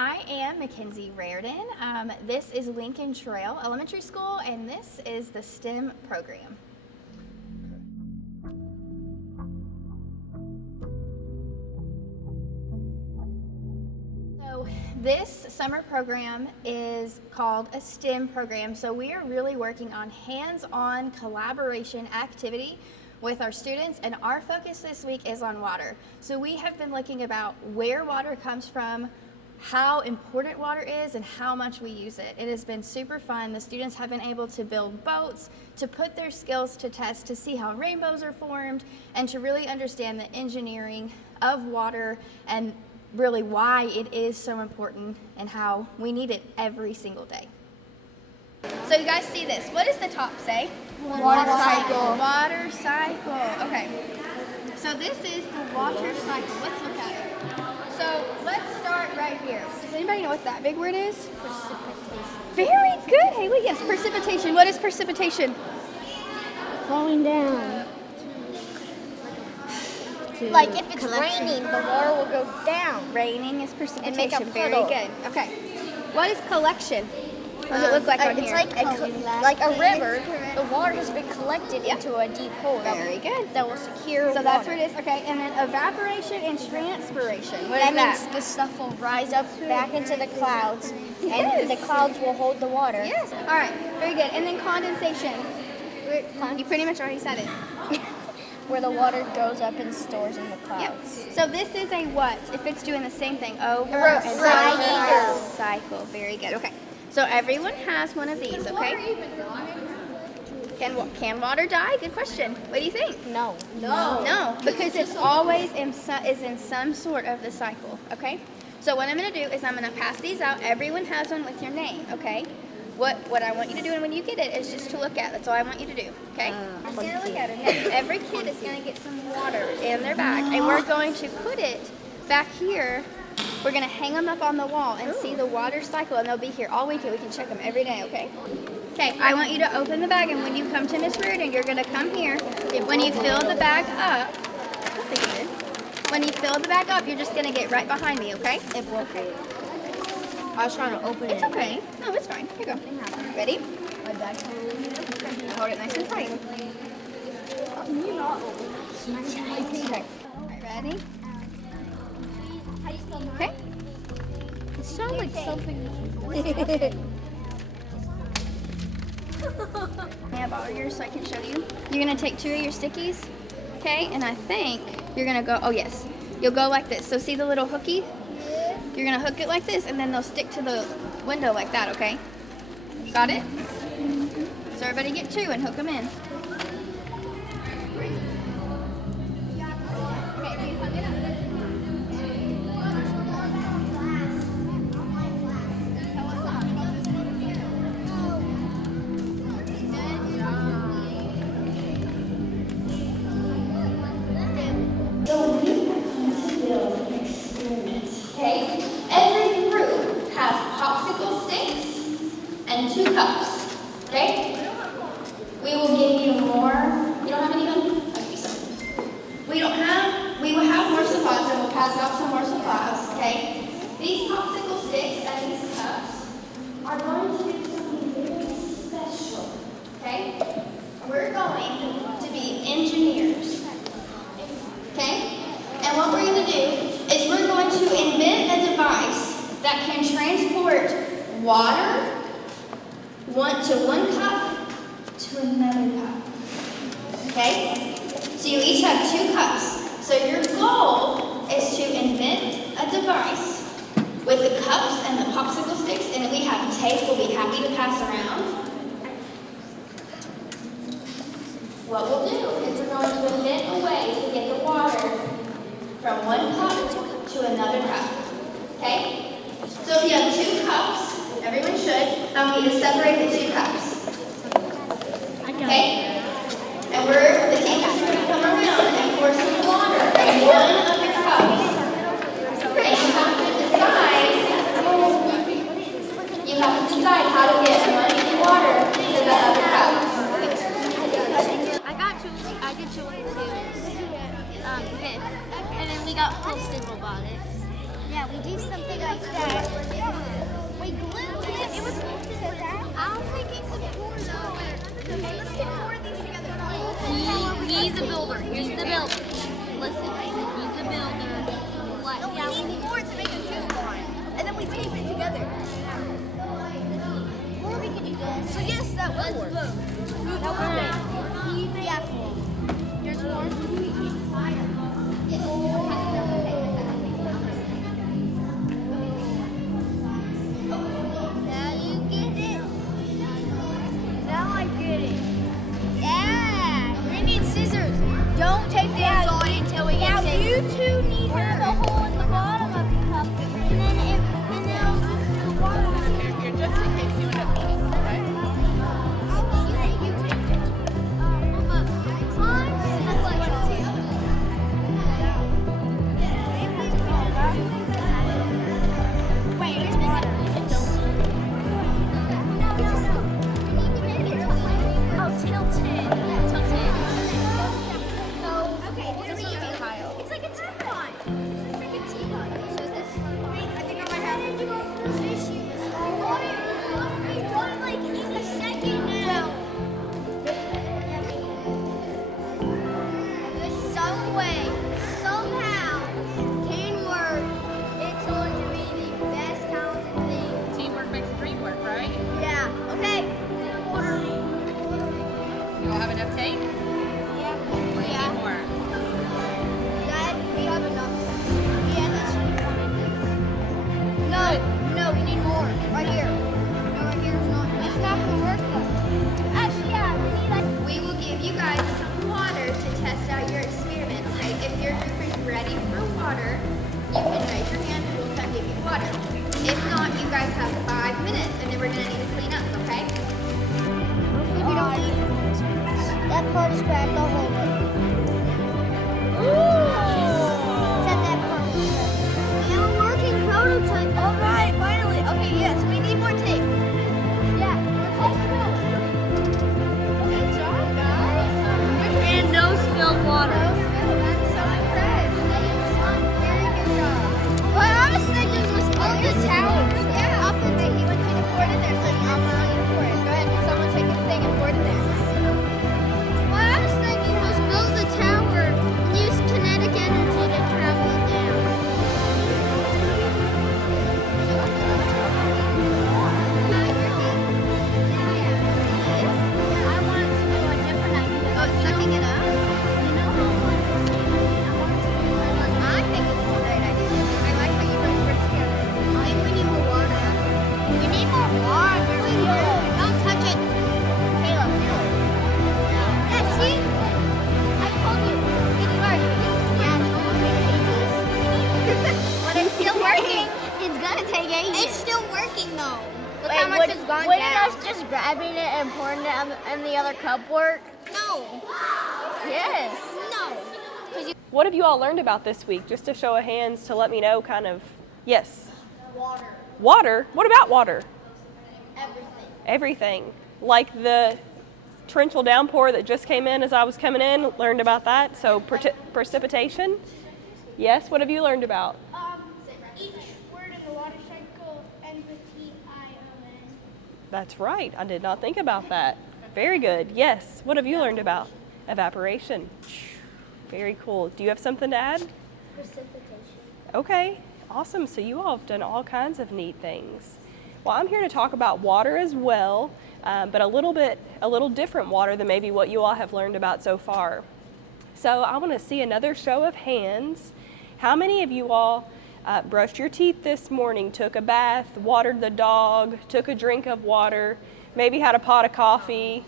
I am Mackenzie Raridan. This is Lincoln Trail Elementary School, and this is the STEM program. So this summer program is called a STEM program. So we are really working on hands-on collaboration activity with our students, and our focus this week is on water. So we have been looking about where water comes from, how important water is, and how much we use it. It has been super fun. The students have been able to build boats, to put their skills to test, to see how rainbows are formed, and to really understand the engineering of water and really why it is so important and how we need it every single day. So you guys see this. What does the top say? Water cycle. Water cycle. Okay. So this is the water cycle. Let's look at it. So let's start right here. Does anybody know what that big word is? Precipitation. Very good, Haley. Yes, precipitation. What is precipitation? Falling down. Like if it's raining, the water will go down. Raining is precipitation. And make a Very puddle. good. Okay. What is collection? What does it look like on It's here? like a river. The water has been collected into a deep hole. Very good. That will secure So that's what it is. Okay, and then evaporation and transpiration. What is That that? means the stuff will rise up back into the clouds, Yes. and the clouds will hold the water. Yes. All right. Very good. And then condensation. You pretty much already said it. Where the water goes up and stores in the clouds. Yep. So this is a what? If it's doing the same thing over A and cycle. over. Cycle. Very good. Okay. So everyone has one of these. Okay. Can water die? Good question. What do you think? No. No, because it's always in some sort of the cycle, okay? So what I'm going to do is I'm going to pass these out. Everyone has one with your name, okay? What I want you to do when you get it is just to look at it. That's all I want you to do, okay? Just going to look at it. Now, every kid is going to get some water in their bag, and we're going to put it back here. We're going to hang them up on the wall and see the water cycle, and they'll be here all week, and we can check them every day, okay? Okay, I want you to open the bag, and when you come to Miss Reardon, you're going to come here. When you fill the bag up, I think you did. When you fill the bag up, you're just going to get right behind me, okay? It broke. I was trying to open It's it. okay. No, it's fine. Here you go. Ready? Hold it nice and tight. Okay. Alright, ready? Okay. It sounds like something. I have all yours so I can show you. You're going to take 2 of your stickies, okay? And I think you're going to go, oh yes, you'll go like this. So see the little hooky? You're going to hook it like this, and then they'll stick to the window like that, okay? Got it? So everybody get 2 and hook them in. Okay, you hug it up. So we are going to build an experiment, okay? Every group has popsicle sticks and 2 cups, okay? We will give you more. You don't have any gun? I'll give you some. We will have more supplies, and we'll pass out some more supplies, okay? These popsicle sticks and these cups are going to do something very special, okay? We're going to be engineers. Okay? And what we're going to do is we're going to invent a device that can transport water to one cup to another cup. Okay? So you each have 2 cups. So your goal is to invent a device with the cups and the popsicle sticks, and we have tape we'll be happy to pass around. What we'll do is we're going to invent a way to get the water from one cup to another cup. Okay? So if you have 2 cups, everyone should, I want you to separate the 2 cups. Okay? And the teachers are going to come around and pour some water in one of the cups. And you have to decide how to get muddy water to the other cup. I did Julie too. Fifth. And then we got posted robotics. Yeah, we do something like that. We glued it. It was glued to that. I don't think it could pour nowhere. Okay, let's get four of these together. He's the builder. He's the builder. Listen, he's the builder. What? No, we need four to make a cube line. And then we tape it together. Or we could do this. So yes, that will work. That will work. Yeah, four. Here's four. Now you get it. Now I get it. Yeah. We need scissors. Don't take this on until we get scissors. Now you two need to put a hole in the bottom of the cup. And then the water. Here, just in case you end up needing it, right? You take it. Wait, it's water. Oh, tilted. Okay, what are you doing, Kyle? It's like a teapot. It's like a teapot. So this wait, I think I might have to do our first issue. We got like in a second now. Some way, somehow, can work. It's going to be the best talented thing. Teamwork makes the dream work, right? Yeah. Okay. You all have enough tape? Yeah. Or you need more? Dad, we have enough. Yeah, that should be fine. No, we need more. Right here. No, right here is not. It's not gonna work though. Actually, yeah, we need like. We will give you guys some water to test out your experiment. Okay? If your group is ready for water, you can raise your hand and we'll come give you water. If not, you guys have 5 minutes and then we're gonna need to clean up, okay? We don't need that part is cracked. I'll hold it. Set that part. We have a working prototype. All right, finally. Okay, yes, we need more tape. Yeah, more tape. Good job, guys. And no spilled water. I'm so impressed. Very good job. Well, I was thinking it was on the tower. Yeah, up in there. He went to pour it in there. So I'm not going to pour it. Go ahead. Someone take this thing and pour it in there. Well, I was thinking was build a tower and use kinetic energy to travel it down. I wanted to do a different idea. Oh, it's sucking it up? You know how one I think it's a great idea. I like how you don't work together. I think we need more water. We need more water. Don't touch it. Caleb. Yeah, see? I told you. It's working. Yeah, it's almost ages. But it's still working. It's gonna take ages. It's still working though. Look how much has gone Wouldn't down. us just grabbing it and pouring it in the other cup work? No. Yes. No. What have you all learned about this week? Just a show of hands to let me know kind of. Yes. Water. Water? What about water? Everything. Everything. Like the torrential downpour that just came in as I was coming in, learned about that. So precipitation. Yes, what have you learned about? Each word in the water cycle ends with T-I-O-N. That's right. I did not think about that. Very good. Yes. What have you learned about? Evaporation. Very cool. Do you have something to add? Precipitation. Okay. Awesome. So you all have done all kinds of neat things. Well, I'm here to talk about water as well, but a little different water than maybe what you all have learned about so far. So I want to see another show of hands. How many of you all brushed your teeth this morning, took a bath, watered the dog, took a drink of water, maybe had a pot of coffee,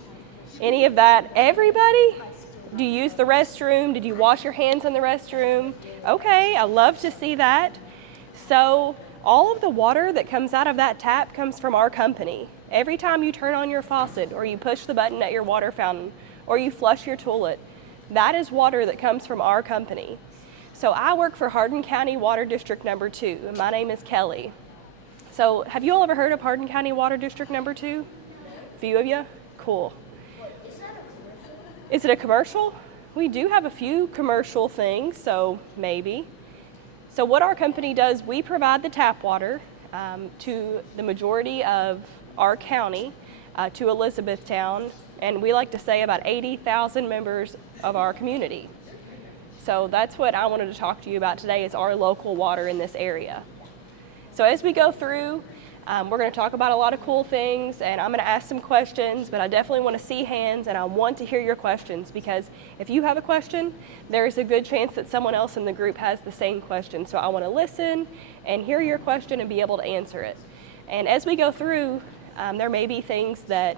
any of that? Everybody? Do you use the restroom? Did you wash your hands in the restroom? Okay, I love to see that. So all of the water that comes out of that tap comes from our company. Every time you turn on your faucet or you push the button at your water fountain or you flush your toilet, that is water that comes from our company. So I work for Hardin County Water District Number 2, and my name is Kelly. So have you all ever heard of Hardin County Water District Number 2? A few of you? Cool. Is it a commercial? We do have a few commercial things, so maybe. So what our company does, we provide the tap water to the majority of our county, to Elizabethtown, and we like to say about 80,000 members of our community. So that's what I wanted to talk to you about today, is our local water in this area. So as we go through, we're going to talk about a lot of cool things, and I'm going to ask some questions, but I definitely want to see hands, and I want to hear your questions, because if you have a question, there's a good chance that someone else in the group has the same question. So I want to listen and hear your question and be able to answer it. And as we go through, there may be things that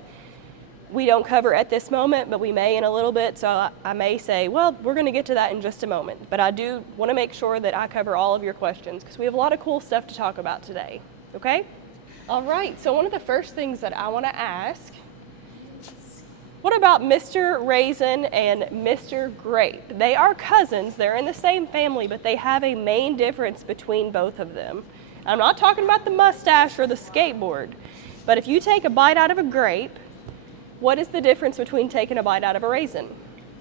we don't cover at this moment, but we may in a little bit. So I may say, well, we're going to get to that in just a moment. But I do want to make sure that I cover all of your questions, because we have a lot of cool stuff to talk about today. Okay? All right, so one of the first things that I want to ask, what about Mr. Raisin and Mr. Grape? They are cousins, they're in the same family, but they have a main difference between both of them. I'm not talking about the mustache or the skateboard, but if you take a bite out of a grape, what is the difference between taking a bite out of a raisin?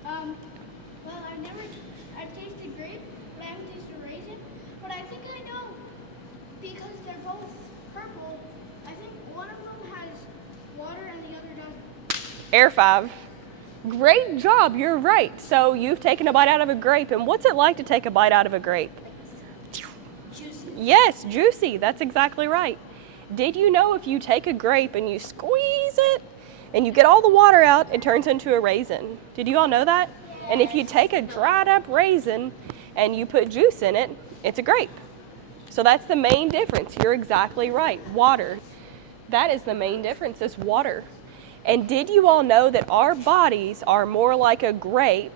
Well, I've tasted grape, but I haven't tasted raisin. But I think I know, because they're both purple, I think one of them has water and the other doesn't. Air 5. Great job, you're right. So you've taken a bite out of a grape, and what's it like to take a bite out of a grape? Juicy. Yes, juicy, that's exactly right. Did you know if you take a grape and you squeeze it and you get all the water out, it turns into a raisin? Did you all know that? And if you take a dried up raisin and you put juice in it, it's a grape. So that's the main difference. You're exactly right. Water. That is the main difference, is water. And did you all know that our bodies are more like a grape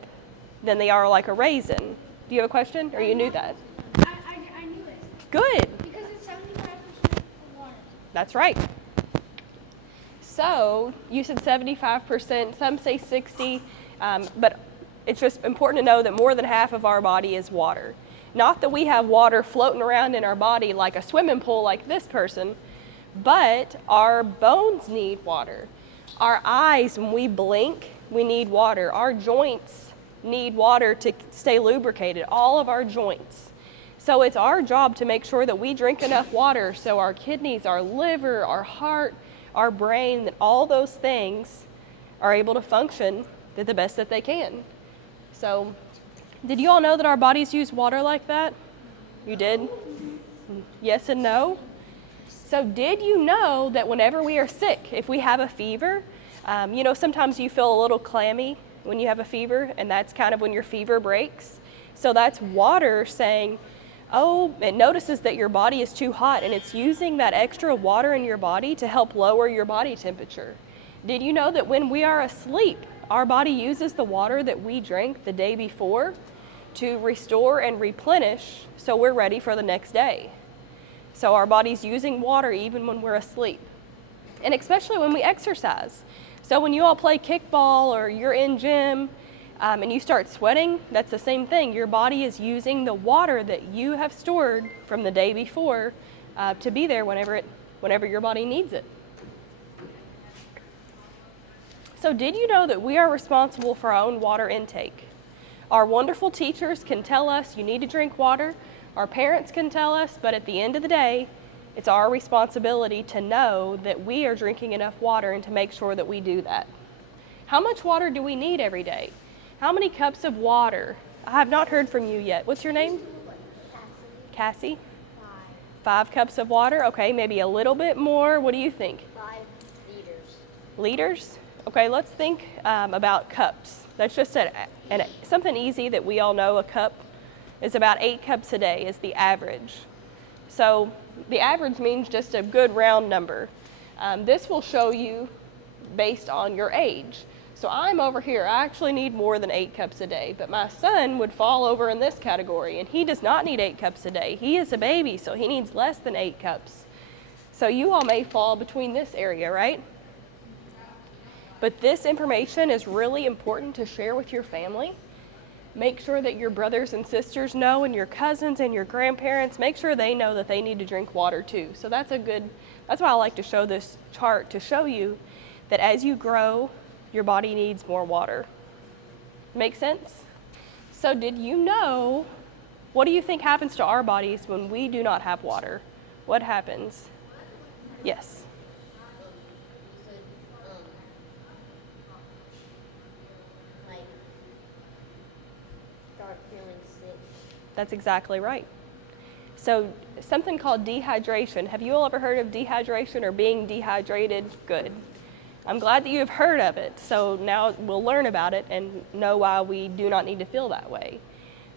than they are like a raisin? Do you have a question, or you knew that? I knew it. Good. Because it's 75% water. That's right. So you said 75%, some say 60, but it's just important to know that more than half of our body is water. Not that we have water floating around in our body like a swimming pool like this person, but our bones need water. Our eyes, when we blink, we need water. Our joints need water to stay lubricated, all of our joints. So it's our job to make sure that we drink enough water so our kidneys, our liver, our heart, our brain, that all those things are able to function the best that they can. So did you all know that our bodies use water like that? You did? Yes and no? So did you know that whenever we are sick, if we have a fever, sometimes you feel a little clammy when you have a fever, and that's kind of when your fever breaks. So that's water saying, oh, it notices that your body is too hot, and it's using that extra water in your body to help lower your body temperature. Did you know that when we are asleep, our body uses the water that we drank the day before to restore and replenish so we're ready for the next day? So our body's using water even when we're asleep, and especially when we exercise. So when you all play kickball or you're in gym and you start sweating, that's the same thing. Your body is using the water that you have stored from the day before to be there whenever your body needs it. So did you know that we are responsible for our own water intake? Our wonderful teachers can tell us you need to drink water. Our parents can tell us, but at the end of the day, it's our responsibility to know that we are drinking enough water and to make sure that we do that. How much water do we need every day? How many cups of water? I have not heard from you yet. What's your name? Cassie? 5 cups of water? Okay, maybe a little bit more. What do you think? 5 liters. Liters? Okay, let's think about cups. That's just something easy that we all know. A cup is about 8 cups a day is the average. So the average means just a good round number. This will show you based on your age. So I'm over here. I actually need more than 8 cups a day, but my son would fall over in this category, and he does not need 8 cups a day. He is a baby, so he needs less than 8 cups. So you all may fall between this area, right? But this information is really important to share with your family. Make sure that your brothers and sisters know, and your cousins and your grandparents, make sure they know that they need to drink water too. So that's why I like to show this chart, to show you that as you grow, your body needs more water. Make sense? So did you know What do you think happens to our bodies when we do not have water? What happens? Yes. Start feeling sick. That's exactly right. So something called dehydration. Have you all ever heard of dehydration or being dehydrated? Good. I'm glad that you have heard of it. So now we'll learn about it and know why we do not need to feel that way.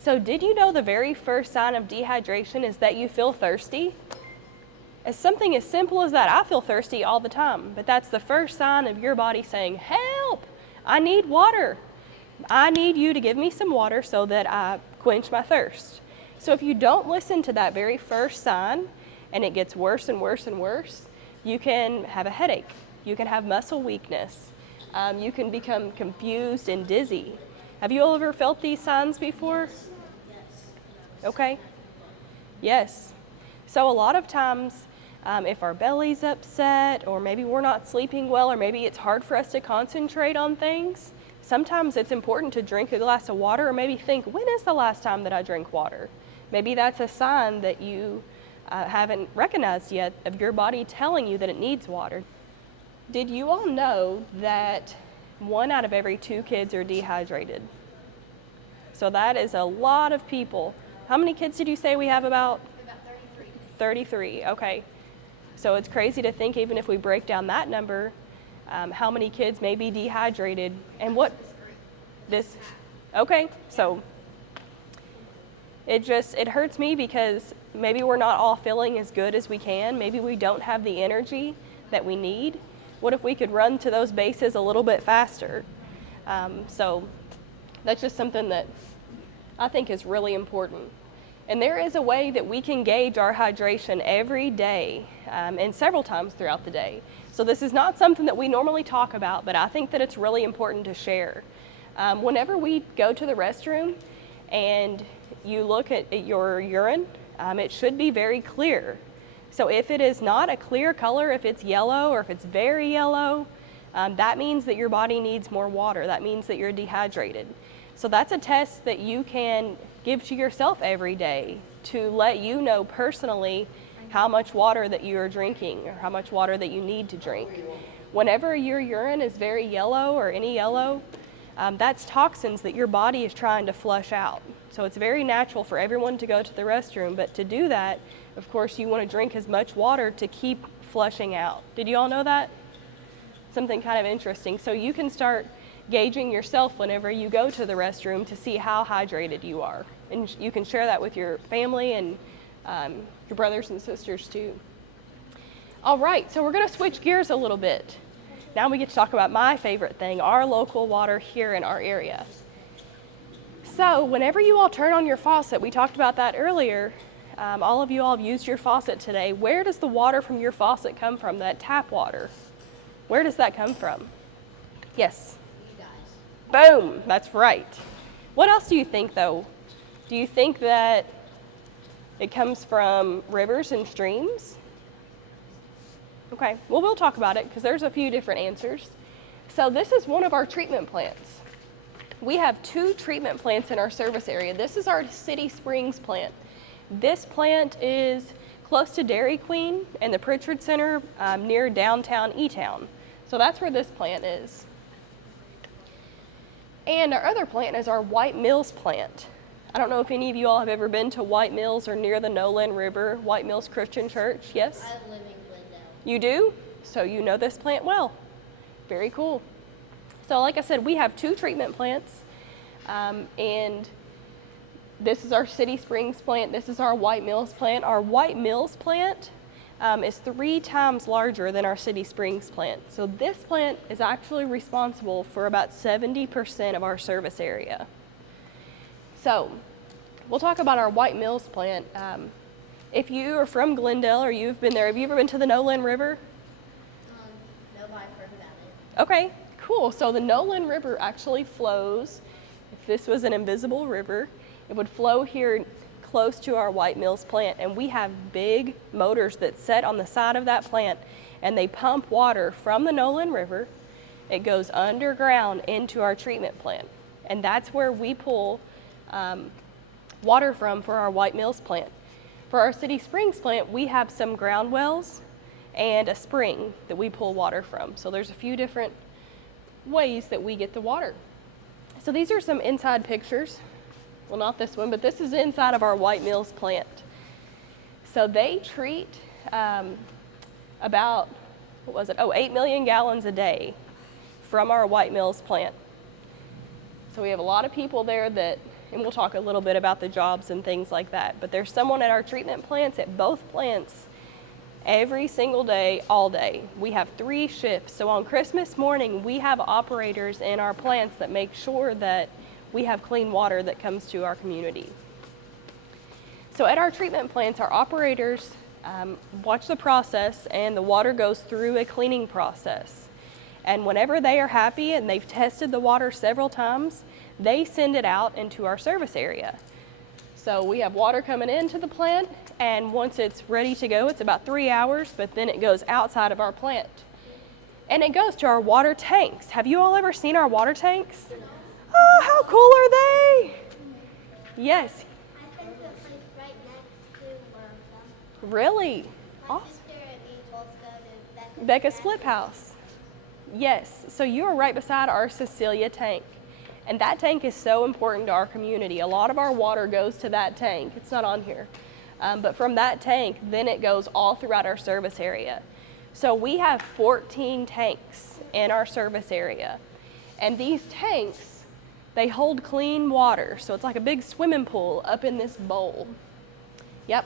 So did you know the very first sign of dehydration is that you feel thirsty? As something as simple as that, I feel thirsty all the time, but that's the first sign of your body saying, help, I need water. I need you to give me some water so that I quench my thirst. So if you don't listen to that very first sign and it gets worse and worse and worse, you can have a headache. You can have muscle weakness. You can become confused and dizzy. Have you all ever felt these signs before? Okay. Yes. So a lot of times, if our belly's upset, or maybe we're not sleeping well, or maybe it's hard for us to concentrate on things, sometimes it's important to drink a glass of water, or maybe think, when is the last time that I drank water? Maybe that's a sign that you haven't recognized yet of your body telling you that it needs water. Did you all know that 1 out of every 2 kids are dehydrated? So that is a lot of people. How many kids did you say we have about? About 33. 33, okay. So it's crazy to think, even if we break down that number, how many kids may be dehydrated and what this, okay, so it hurts me because maybe we're not all feeling as good as we can. Maybe we don't have the energy that we need. What if we could run to those bases a little bit faster? So that's just something that I think is really important. And there is a way that we can gauge our hydration every day and several times throughout the day. So this is not something that we normally talk about, but I think that it's really important to share. Whenever we go to the restroom and you look at your urine, it should be very clear. So if it is not a clear color, if it's yellow or if it's very yellow, that means that your body needs more water. That means that you're dehydrated. So that's a test that you can give to yourself every day to let you know personally how much water that you are drinking or how much water that you need to drink. Whenever your urine is very yellow or any yellow, that's toxins that your body is trying to flush out. So it's very natural for everyone to go to the restroom, but to do that, of course, you want to drink as much water to keep flushing out. Did you all know that? Something kind of interesting. So you can start gauging yourself whenever you go to the restroom to see how hydrated you are. And you can share that with your family and your brothers and sisters too. All right, so we're going to switch gears a little bit. Now we get to talk about my favorite thing, our local water here in our area. So whenever you all turn on your faucet, we talked about that earlier, all of you all have used your faucet today. Where does the water from your faucet come from, that tap water? Where does that come from? Yes. Boom, that's right. What else do you think though? Do you think that it comes from rivers and streams? Okay, well we'll talk about it because there's a few different answers. So this is one of our treatment plants. We have 2 treatment plants in our service area. This is our City Springs plant. This plant is close to Dairy Queen and the Pritchard Center near downtown E-Town. So that's where this plant is. And our other plant is our White Mills plant. I don't know if any of you all have ever been to White Mills or near the Nolan River, White Mills Christian Church, yes? I live in Glendale. You do? So you know this plant well. Very cool. So like I said, we have 2 treatment plants, and this is our City Springs plant, this is our White Mills plant. Our White Mills plant is 3 times larger than our City Springs plant. So this plant is actually responsible for about 70% of our service area. So we'll talk about our White Mills plant. If you are from Glendale or you've been there, have you ever been to the Nolan River? No, but I've heard about it. Okay, cool. So the Nolan River actually flows, if this was an invisible river, it would flow here close to our White Mills plant, and we have big motors that set on the side of that plant, and they pump water from the Nolan River. It goes underground into our treatment plant, and that's where we pull water from for our White Mills plant. For our City Springs plant, we have some ground wells and a spring that we pull water from. So there's a few different ways that we get the water. So these are some inside pictures. Well, not this one, but this is inside of our White Mills plant. So they treat about, 8 million gallons a day from our White Mills plant. So we have a lot of people there that, and we'll talk a little bit about the jobs and things like that, but there's someone at our treatment plants, at both plants, every single day, all day. We have 3 shifts. So on Christmas morning, we have operators in our plants that make sure that we have clean water that comes to our community. So at our treatment plants, our operators watch the process, and the water goes through a cleaning process. And whenever they are happy and they've tested the water several times, they send it out into our service area. So we have water coming into the plant, and once it's ready to go, it's about 3 hours, but then it goes outside of our plant. And it goes to our water tanks. Have you all ever seen our water tanks? Oh, how cool are they? Yes. I think the place right next to one of them. Really? My Awesome. sister and me both go to Becca's Flip House. Yes, so you are right beside our Cecilia tank. And that tank is so important to our community. A lot of our water goes to that tank. It's not on here. But from that tank, then it goes all throughout our service area. So we have 14 tanks in our service area. And these tanks, they hold clean water. So it's like a big swimming pool up in this bowl. Yep.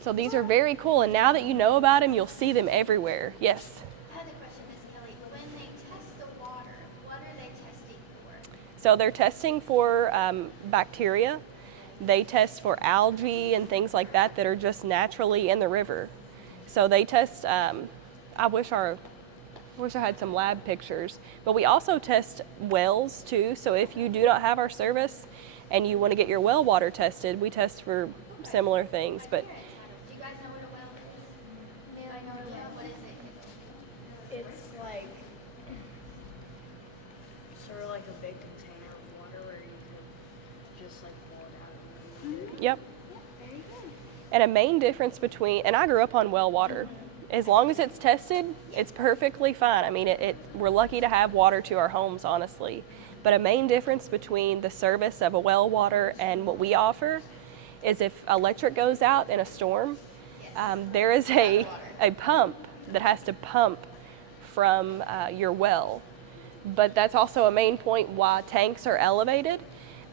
So these are very cool. And now that you know about them, you'll see them everywhere. Yes? I have a question, Miss Kelly. When they test the water, what are they testing for? So they're testing for bacteria. They test for algae and things like that are just naturally in the river. So they test, I wish I had some lab pictures, but we also test wells too. So if you do not have our service and you want to get your well water tested, we test for similar things. But Do you guys know what a well is? Yeah, I know what a well. What is it? It's like sort of like a big container of water where you can just like pour it out. yep. And a main difference between, and I grew up on well water. As long as it's tested, it's perfectly fine. I mean, we're lucky to have water to our homes, honestly. But a main difference between the service of a well water and what we offer is if electric goes out in a storm, there is a pump that has to pump from your well. But that's also a main point why tanks are elevated.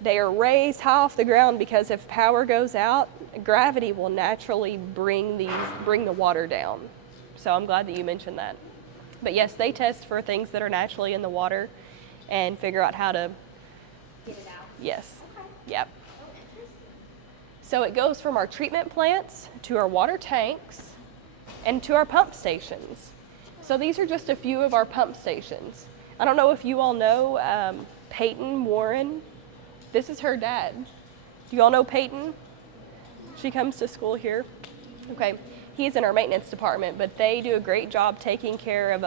They are raised high off the ground because if power goes out, gravity will naturally bring the water down. So I'm glad that you mentioned that. But yes, they test for things that are naturally in the water and figure out how to Get it out. Yes. Yep. So it goes from our treatment plants to our water tanks and to our pump stations. So these are just a few of our pump stations. I don't know if you all know Peyton Warren. This is her dad. Do you all know Peyton? She comes to school here. Okay. He's in our maintenance department, but they do a great job taking care of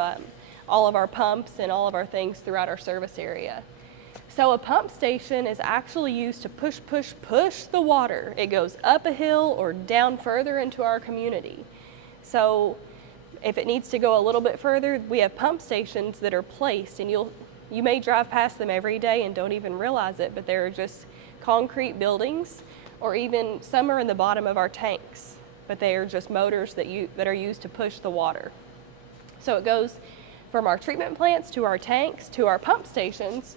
all of our pumps and all of our things throughout our service area. So a pump station is actually used to push the water. It goes up a hill or down further into our community. So if it needs to go a little bit further, we have pump stations that are placed, and you may drive past them every day and don't even realize it, but they're just concrete buildings, or even some are in the bottom of our tanks, but they are just motors that are used to push the water. So it goes from our treatment plants to our tanks to our pump stations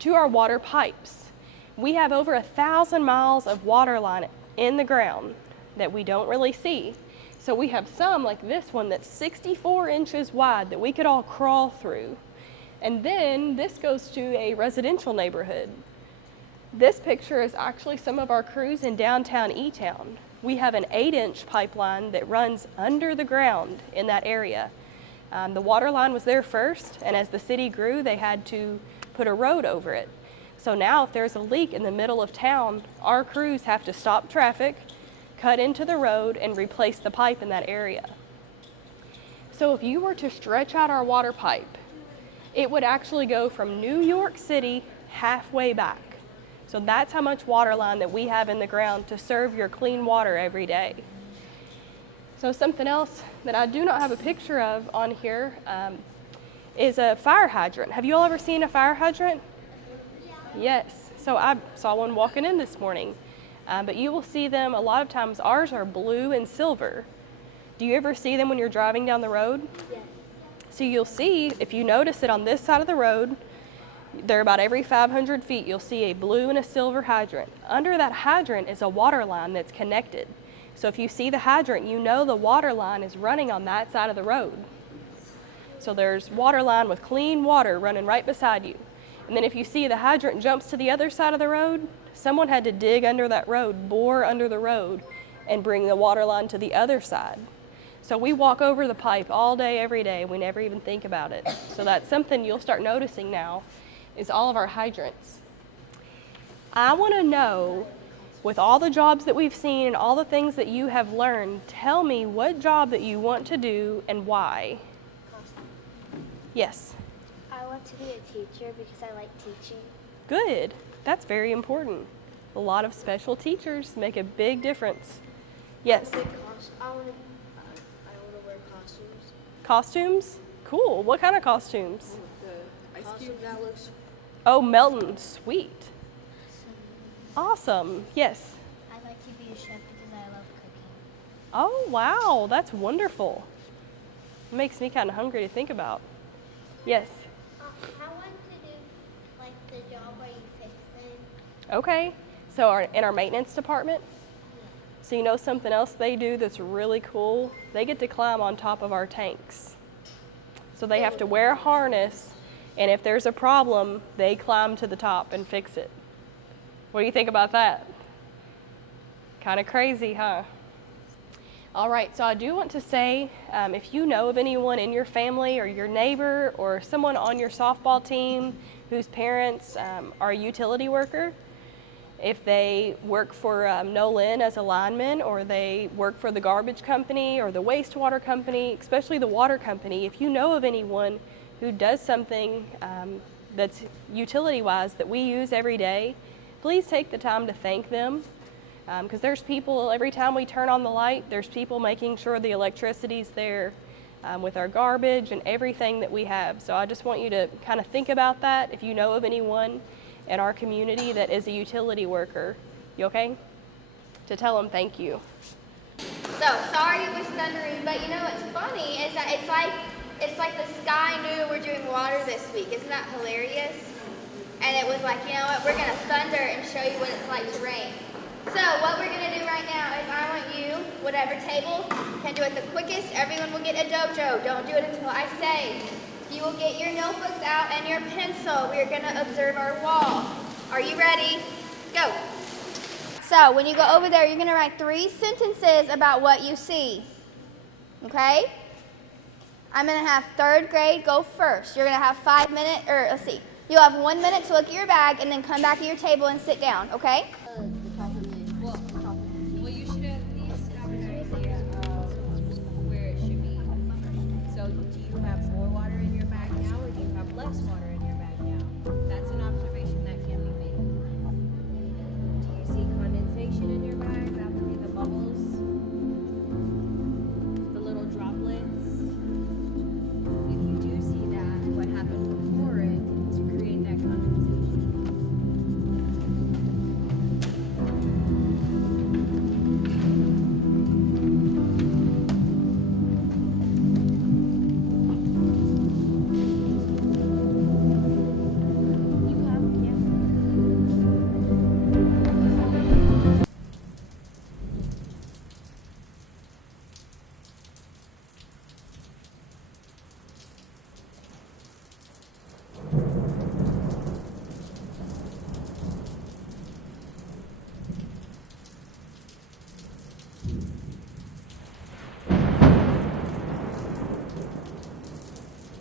to our water pipes. We have over 1,000 miles of water line in the ground that we don't really see. So we have some like this one that's 64 inches wide that we could all crawl through. And then this goes to a residential neighborhood. This picture is actually some of our crews in downtown E-Town. We have an 8-inch pipeline that runs under the ground in that area. The water line was there first, and as the city grew, they had to put a road over it. So now if there's a leak in the middle of town, our crews have to stop traffic, cut into the road, and replace the pipe in that area. So if you were to stretch out our water pipe, it would actually go from New York City halfway back. So that's how much water line that we have in the ground to serve your clean water every day. So something else that I do not have a picture of on here is a fire hydrant. Have you all ever seen a fire hydrant? Yes. So I saw one walking in this morning. But you will see them a lot of times. Ours are blue and silver. Do you ever see them when you're driving down the road? Yes. So you'll see, if you notice it on this side of the road, they're about every 500 feet, you'll see a blue and a silver hydrant. Under that hydrant is a water line that's connected. So if you see the hydrant, you know the water line is running on that side of the road. So there's water line with clean water running right beside you. And then if you see the hydrant jumps to the other side of the road, someone had to dig under that road, bore under the road, and bring the water line to the other side. So we walk over the pipe all day, every day. We never even think about it. So that's something you'll start noticing now, is all of our hydrants. I want to know, with all the jobs that we've seen and all the things that you have learned, tell me what job that you want to do and why. Yes. I want to be a teacher because I like teaching. Good. That's very important. A lot of special teachers make a big difference. Yes. I want to wear costumes. Costumes? Cool. What kind of costumes? Costume that looks. Oh, Melton. Sweet. Awesome. Yes. I like to be a chef because I love cooking. Oh, wow. That's wonderful. It makes me kind of hungry to think about. Yes. I want to do like the job where you fix things. Okay. So in our maintenance department? So you know something else they do that's really cool? They get to climb on top of our tanks. So they have to wear a harness, and if there's a problem, they climb to the top and fix it. What do you think about that? Kind of crazy, huh? All right, so I do want to say, if you know of anyone in your family or your neighbor or someone on your softball team whose parents are a utility worker, if they work for Nolan as a lineman, or they work for the garbage company or the wastewater company, especially the water company, if you know of anyone who does something that's utility-wise that we use every day, please take the time to thank them. Because there's people, every time we turn on the light, there's people making sure the electricity's there with our garbage and everything that we have. So I just want you to kind of think about that. If you know of anyone in our community that is a utility worker, you okay? To tell them thank you. So, sorry it was thundering, but you know what's funny is that it's like the sky knew we're doing water this week. Isn't that hilarious? And it was like, you know what, we're going to thunder and show you what it's like to rain. So what we're going to do right now is I want you, whatever table, can do it the quickest. Everyone will get a dojo. Don't do it until I say. You will get your notebooks out and your pencil. We are going to observe our wall. Are you ready? Go. So when you go over there, you're going to write 3 sentences about what you see. Okay? I'm going to have 3rd grade go first. You're going to have 5 minutes, or let's see. You'll have 1 minute to look at your bag and then come back to your table and sit down, okay?